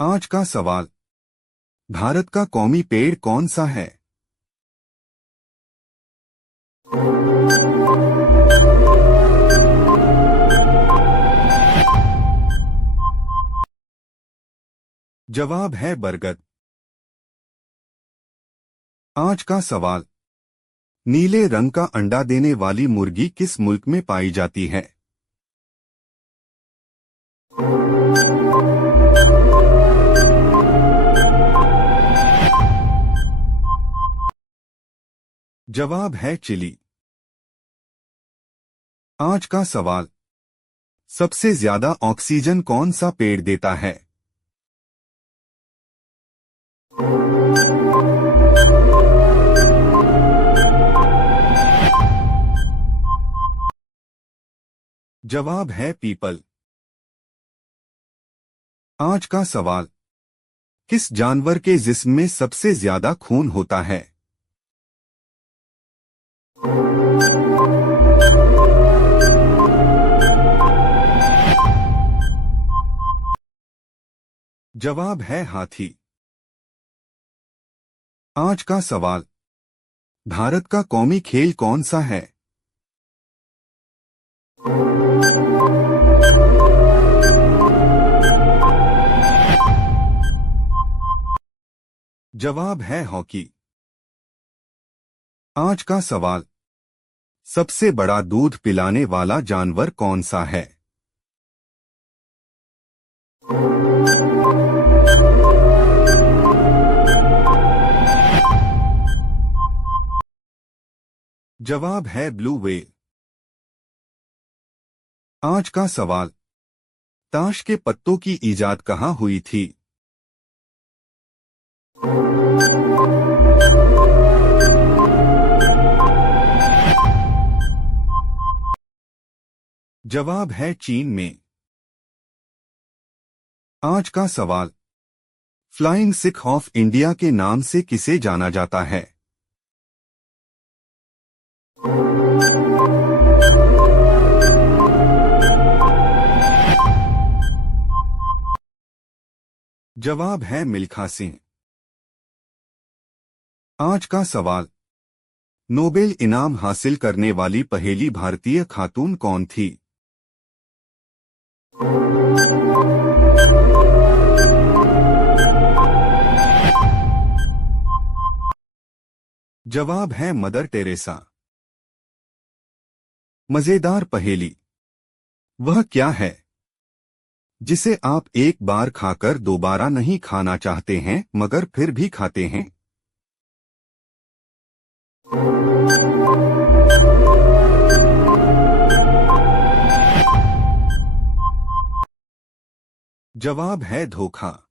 आज का सवाल। भारत का कौमी पेड़ कौन सा है? जवाब है बरगद। आज का सवाल। नीले रंग का अंडा देने वाली मुर्गी किस मुल्क में पाई जाती है? जवाब है चिली। आज का सवाल। सबसे ज्यादा ऑक्सीजन कौन सा पेड़ देता है? जवाब है पीपल। आज का सवाल। किस जानवर के जिस्म में सबसे ज्यादा खून होता है? जवाब है हाथी। आज का सवाल। भारत का कौमी खेल कौन सा है? जवाब है हॉकी। आज का सवाल। सबसे बड़ा दूध पिलाने वाला जानवर कौन सा है? जवाब है ब्लू व्हेल। आज का सवाल। ताश के पत्तों की इजाद कहाँ हुई थी? जवाब है चीन में। आज का सवाल। फ्लाइंग सिख ऑफ इंडिया के नाम से किसे जाना जाता है? जवाब है मिल्खा सिंह। आज का सवाल। नोबेल इनाम हासिल करने वाली पहली भारतीय खातून कौन थी? जवाब है मदर टेरेसा। मजेदार पहेली। वह क्या है जिसे आप एक बार खाकर दोबारा नहीं खाना चाहते हैं मगर फिर भी खाते हैं? जवाब है धोखा।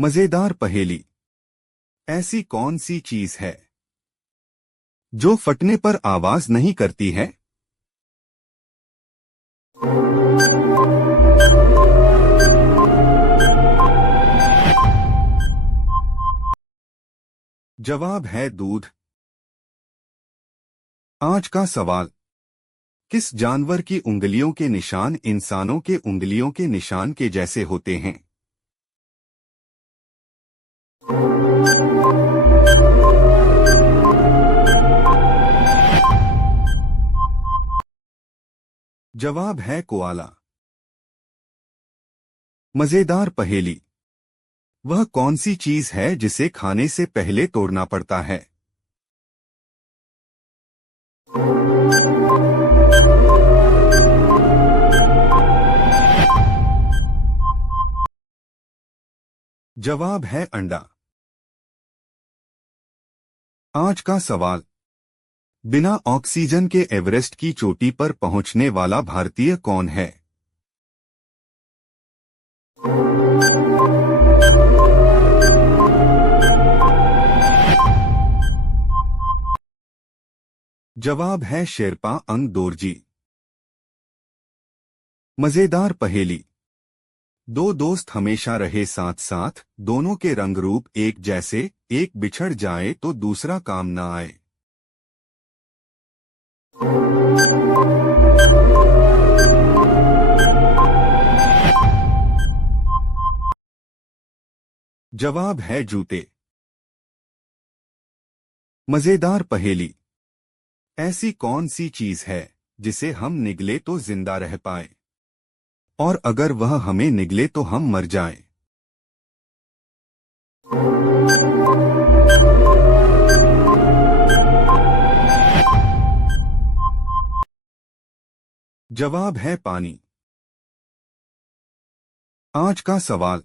मजेदार पहेली। ऐसी कौन सी चीज है जो फटने पर आवाज नहीं करती है? जवाब है दूध। आज का सवाल। किस जानवर की उंगलियों के निशान इंसानों के उंगलियों के निशान के जैसे होते हैं? जवाब है कोआला। मजेदार पहेली। वह कौन सी चीज है जिसे खाने से पहले तोड़ना पड़ता है? जवाब है अंडा। आज का सवाल। बिना ऑक्सीजन के एवरेस्ट की चोटी पर पहुंचने वाला भारतीय कौन है? जवाब है शेरपा अंग दोरजी। मजेदार पहेली। दो दोस्त हमेशा रहे साथ साथ, दोनों के रंग रूप एक जैसे, एक बिछड़ जाए तो दूसरा काम न आए। जवाब है जूते। मजेदार पहेली। ऐसी कौन सी चीज है जिसे हम निगले तो जिंदा रह पाए, और अगर वह हमें निगले तो हम मर जाएं? जवाब है पानी। आज का सवाल।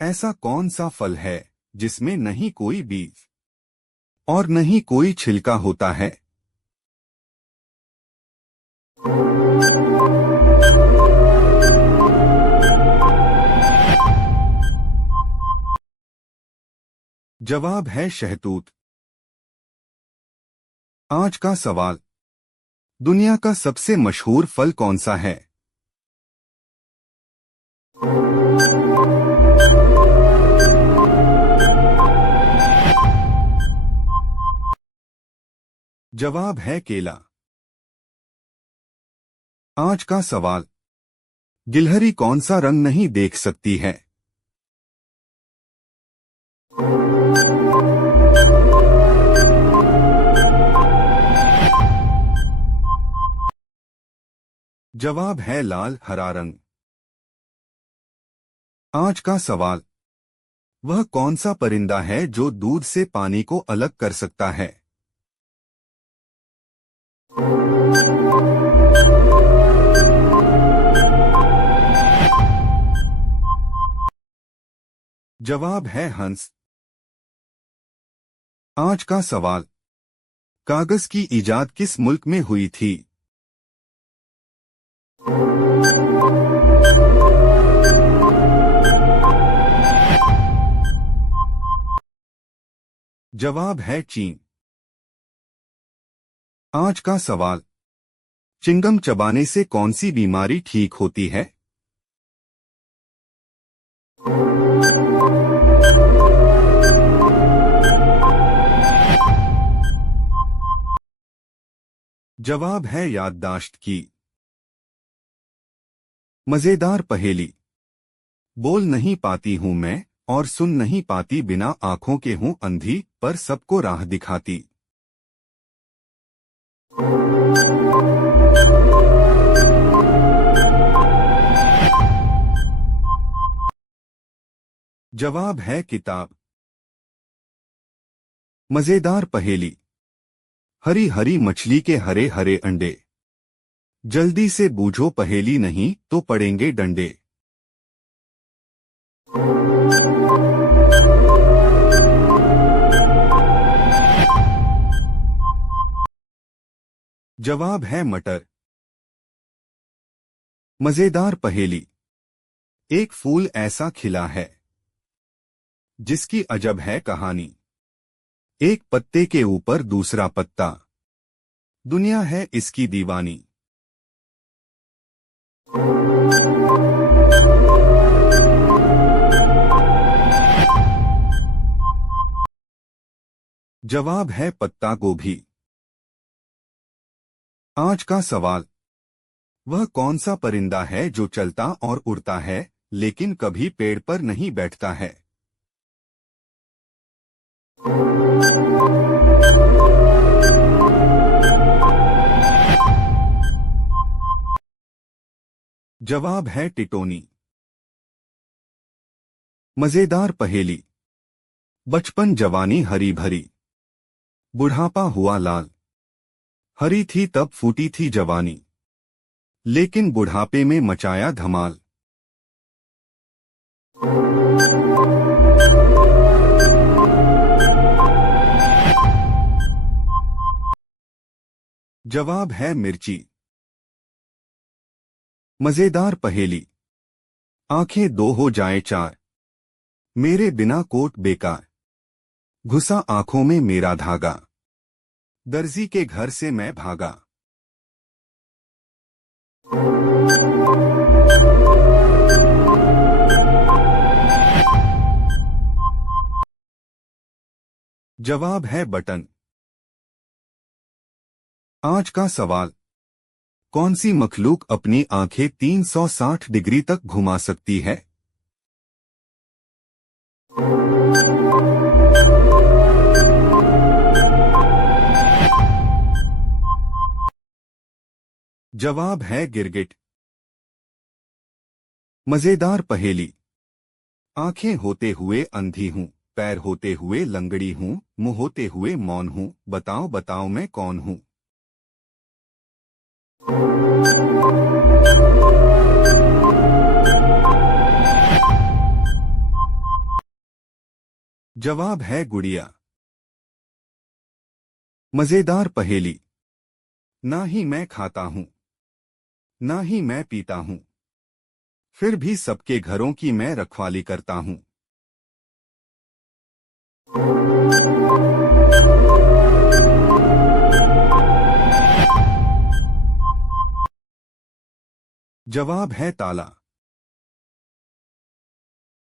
ऐसा कौन सा फल है जिसमें नहीं कोई बीज और नहीं कोई छिलका होता है? जवाब है शहतूत। आज का सवाल। दुनिया का सबसे मशहूर फल कौन सा है? जवाब है केला। आज का सवाल। गिलहरी कौन सा रंग नहीं देख सकती है? जवाब है लाल हरा रंग। आज का सवाल। वह कौन सा परिंदा है जो दूध से पानी को अलग कर सकता है? जवाब है हंस। आज का सवाल। कागज की इजाद किस मुल्क में हुई थी? जवाब है चीन। आज का सवाल। चिंगम चबाने से कौन सी बीमारी ठीक होती है? जवाब है याददाश्त की। मजेदार पहेली। बोल नहीं पाती हूं मैं और सुन नहीं पाती, बिना आंखों के हूं अंधी पर सबको राह दिखाती। जवाब है किताब। मजेदार पहेली। हरी हरी मछली के हरे हरे अंडे, जल्दी से बूझो पहेली नहीं तो पड़ेंगे डंडे। जवाब है मटर। मजेदार पहेली। एक फूल ऐसा खिला है जिसकी अजब है कहानी, एक पत्ते के ऊपर दूसरा पत्ता, दुनिया है इसकी दीवानी। जवाब है पत्ता गोभी। आज का सवाल। वह कौन सा परिंदा है जो चलता और उड़ता है लेकिन कभी पेड़ पर नहीं बैठता है? जवाब है टिटोनी। मजेदार पहेली। बचपन जवानी हरी भरी, बुढ़ापा हुआ लाल, हरी थी तब फूटी थी जवानी, लेकिन बुढ़ापे में मचाया धमाल। जवाब है मिर्ची। मजेदार पहेली। आंखें दो हो जाए चार, मेरे बिना कोट बेकार, घुसा आंखों में मेरा धागा, दर्जी के घर से मैं भागा। जवाब है बटन। आज का सवाल। कौन सी मखलूक अपनी आंखें 360 डिग्री तक घुमा सकती है? जवाब है गिरगिट। मजेदार पहेली। आंखें होते हुए अंधी हूँ, पैर होते हुए लंगड़ी हूँ, मुंह होते हुए मौन हूँ, बताओ बताओ मैं कौन हूँ। जवाब है गुड़िया। मजेदार पहेली। ना ही मैं खाता हूँ, ना ही मैं पीता हूँ, फिर भी सबके घरों की मैं रखवाली करता हूँ। जवाब है ताला।